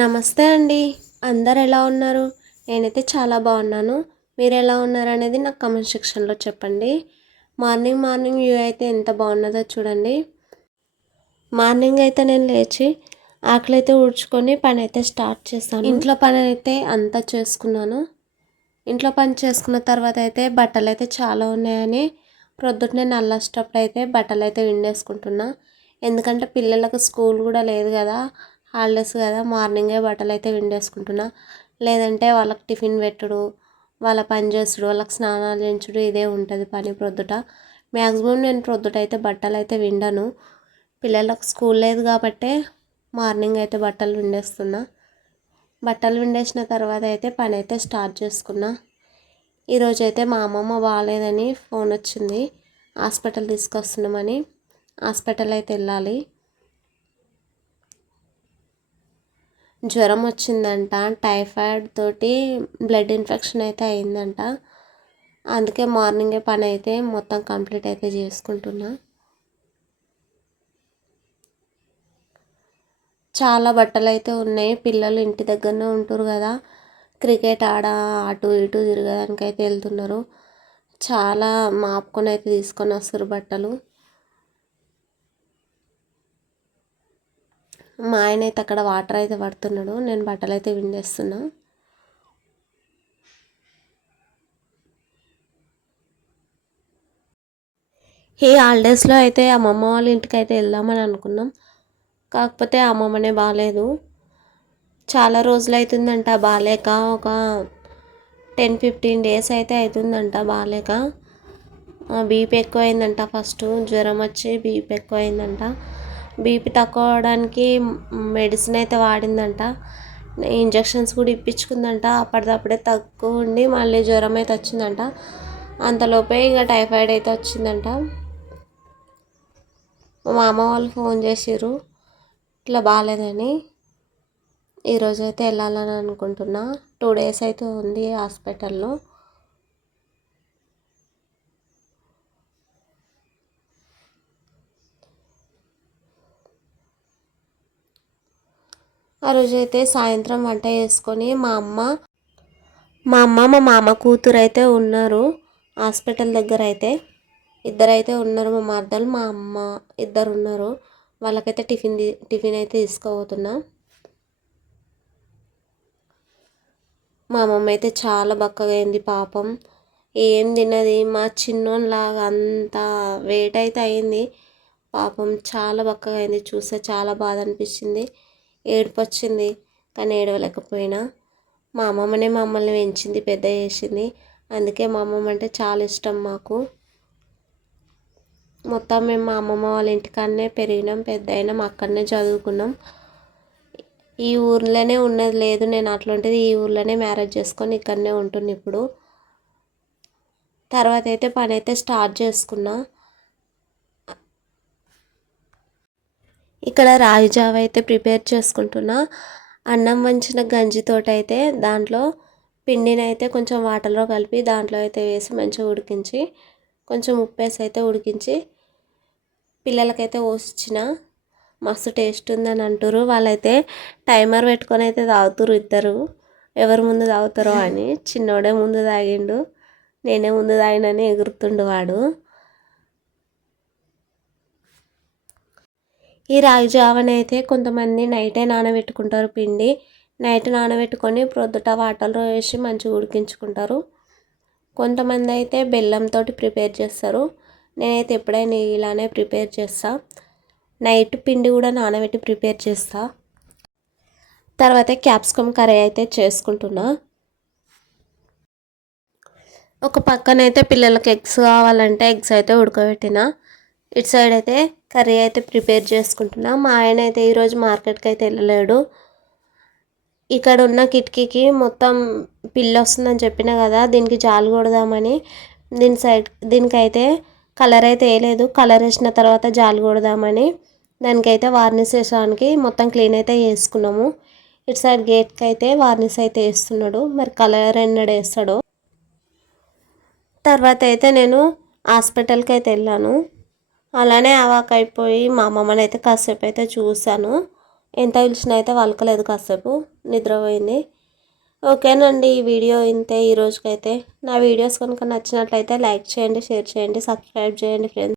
నమస్తే అండి. అందరు ఎలా ఉన్నారు? నేనైతే చాలా బాగున్నాను. మీరు ఎలా ఉన్నారు అనేది నాకు కామెంట్ సెక్షన్లో చెప్పండి. మార్నింగ్ వ్యూ అయితే ఎంత బాగున్నదో చూడండి. మార్నింగ్ అయితే నేను లేచి ఆకలి అయితే ఊడ్చుకొని పని అయితే స్టార్ట్ చేశాను. ఇంట్లో పని అయితే అంతా చేసుకున్నాను. ఇంట్లో పని చేసుకున్న తర్వాత అయితే బట్టలు అయితే చాలా ఉన్నాయని ప్రొద్దుటనే నల్లష్టప్పుడు అయితే బట్టలు అయితే విండేసుకుంటున్నా. ఎందుకంటే పిల్లలకు స్కూల్ కూడా లేదు కదా, హాలిడేస్ కదా, మార్నింగే బట్టలు అయితే విండేసుకుంటున్నా. లేదంటే వాళ్ళకి టిఫిన్ పెట్టుడు, వాళ్ళ పని చేసుడు, వాళ్ళకి స్నానాలు చేయించుడు ఇదే ఉంటుంది పని ప్రొద్దుట. మ్యాక్సిమం నేను ప్రొద్దుట అయితే బట్టలు అయితే విండను. పిల్లలకు స్కూల్ లేదు కాబట్టే మార్నింగ్ అయితే బట్టలు విండేస్తున్నా. బట్టలు విండేసిన తర్వాత అయితే పని అయితే స్టార్ట్ చేసుకున్నా. ఈరోజైతే మా అమ్మమ్మ బాగాలేదని ఫోన్ వచ్చింది, హాస్పిటల్ తీసుకొస్తున్నామని. హాస్పిటల్ అయితే వెళ్ళాలి. జ్వరం వచ్చిందంట, టైఫాయిడ్ తోటి బ్లడ్ ఇన్ఫెక్షన్ అయితే అయిందంట. అందుకే మార్నింగే పని అయితే మొత్తం కంప్లీట్ అయితే చేసుకుంటున్నా. చాలా బట్టలు అయితే ఉన్నాయి. పిల్లలు ఇంటి దగ్గరనే ఉంటారు కదా, క్రికెట్ అటు ఇటు తిరగడానికి అయితే వెళ్తున్నారు. చాలా మాపుకొని అయితే తీసుకొని వస్తారు బట్టలు. మా ఆయన అయితే అక్కడ వాటర్ అయితే పడుతున్నాడు, నేను బట్టలు అయితే విండేస్తున్నా. ఈ హాలిడేస్లో అయితే అమ్మమ్మ వాళ్ళ ఇంటికి అయితే వెళ్దామని అనుకున్నాం. కాకపోతే అమ్మమ్మనే బాగాలేదు, చాలా రోజులు అవుతుందంట బాగాలేక. ఒక 10-15 డేస్ అయితే అవుతుందంట బాగాలేక. బీపీ ఎక్కువైందంట. ఫస్ట్ జ్వరం వచ్చి బీపీ ఎక్కువైందంట. బీపీ తక్కువ అవడానికి మెడిసిన్ అయితే వాడిందంట, ఇంజెక్షన్స్ కూడా ఇప్పించుకుందంట. అప్పటిదప్పుడే తక్కువ ఉండి మళ్ళీ జ్వరం అయితే వచ్చిందంట. అంతలోపే ఇక టైఫాయిడ్ అయితే వచ్చిందంట. మా అమ్మ వాళ్ళు ఫోన్ చేసిర్రు ఇట్లా బాగాలేదని. ఈరోజు అయితే వెళ్ళాలని అనుకుంటున్నా. 2 డేస్ అయితే ఉంది హాస్పిటల్లో. ఆ రోజైతే సాయంత్రం వంట చేసుకొని మా మామ కూతురు అయితే ఉన్నారు హాస్పిటల్ దగ్గర. అయితే ఇద్దరైతే ఉన్నారు, మా మరదలు మా అమ్మ ఇద్దరు ఉన్నారు. వాళ్ళకైతే టిఫిన్ అయితే తీసుకోబోతున్నా. మా అమ్మమ్మ అయితే చాలా బక్కగా అయింది పాపం, ఏం తిన్నది. మా చిన్నోనిలాగా అంత వెయిట్ అయితే అయింది పాపం, చాలా బక్కగా అయింది. చూస్తే చాలా బాధ అనిపించింది, ఏడుపు వచ్చింది. కానీ ఏడవలేకపోయినా. మా అమ్మమ్మనే మమ్మల్ని పెంచింది, పెద్ద చేసింది. అందుకే మా అమ్మమ్మ అంటే చాలా ఇష్టం మాకు. మొత్తం మేము మా అమ్మమ్మ వాళ్ళ ఇంటికాడనే పెరిగినాం, పెద్ద అయినాం, అక్కడనే చదువుకున్నాం. ఈ ఊర్లోనే ఉన్నది లేదు, నేను అట్లాంటిది ఈ ఊర్లోనే మ్యారేజ్ చేసుకొని ఇక్కడనే ఉంటున్నా ఇప్పుడు. తర్వాత అయితే పని అయితే స్టార్ట్ చేసుకున్నా. ఇక్కడ రాగి జావ అయితే ప్రిపేర్ చేసుకుంటున్నా. అన్నం వంచిన గంజితోటి అయితే దాంట్లో పిండిని అయితే కొంచెం వాటర్లో కలిపి దాంట్లో అయితే వేసి మంచిగా ఉడికించి, కొంచెం ఉప్పు వేసి అయితే ఉడికించి పిల్లలకైతే పోసిచ్చిన. మస్తు టేస్ట్ ఉందని అంటారు. వాళ్ళైతే టైమర్ పెట్టుకొని అయితే తాగుతారు ఇద్దరు, ఎవరు ముందు తాగుతారో అని. చిన్నోడే ముందు తాగిండు, నేనే ముందు తాగినని ఎగురుతుండు వాడు. ఈ రాగి జావని అయితే కొంతమంది నైటే నానబెట్టుకుంటారు పిండి. నైట్ నానబెట్టుకొని ప్రొద్దుట వాటర్లో వేసి మంచిగా ఉడికించుకుంటారు. కొంతమంది అయితే బెల్లంతో ప్రిపేర్ చేస్తారు. నేనైతే ఎప్పుడైనా ఇలానే ప్రిపేర్ చేస్తా. నైట్ పిండి కూడా నానబెట్టి ప్రిపేర్ చేస్తా. తర్వాత క్యాప్సికమ్ కర్రీ అయితే చేసుకుంటున్నా. ఒక పక్కనైతే పిల్లలకి ఎగ్స్ కావాలంటే ఎగ్స్ అయితే ఉడకబెట్టిన. ఇటు సైడ్ అయితే కర్రీ అయితే ప్రిపేర్ చేసుకుంటున్నా. మా ఆయన అయితే ఈరోజు మార్కెట్కి అయితే వెళ్ళలేడు. ఇక్కడ ఉన్న కిటికీకి మొత్తం పిల్లి వస్తుందని చెప్పిన కదా, దీనికి జాలి కొడదామని దీనికైతే కలర్ అయితే వేయలేదు. కలర్ వేసిన తర్వాత జాలి కొడదామని దానికైతే వార్నిష్ వేసడానికి మొత్తం క్లీన్ అయితే చేసుకున్నాము. ఇటు సైడ్ గేట్కి అయితే వార్నిష్ అయితే వేస్తున్నాడు, మరి కలర్ ఎన్నడు వేస్తాడో. తర్వాత అయితే నేను హాస్పిటల్కి అయితే వెళ్ళాను. అలానే అవాక్ అయిపోయి మా అమ్మమ్మని అయితే కాసేపు అయితే చూశాను. ఎంత పిలిచినా అయితే వలకలేదు, కాసేపు నిద్రపోయింది. ఓకేనండి, ఈ వీడియో ఇంతే ఈ రోజుకైతే. నా వీడియోస్ కనుక నచ్చినట్లయితే లైక్ చేయండి, షేర్ చేయండి, సబ్స్క్రైబ్ చేయండి ఫ్రెండ్స్.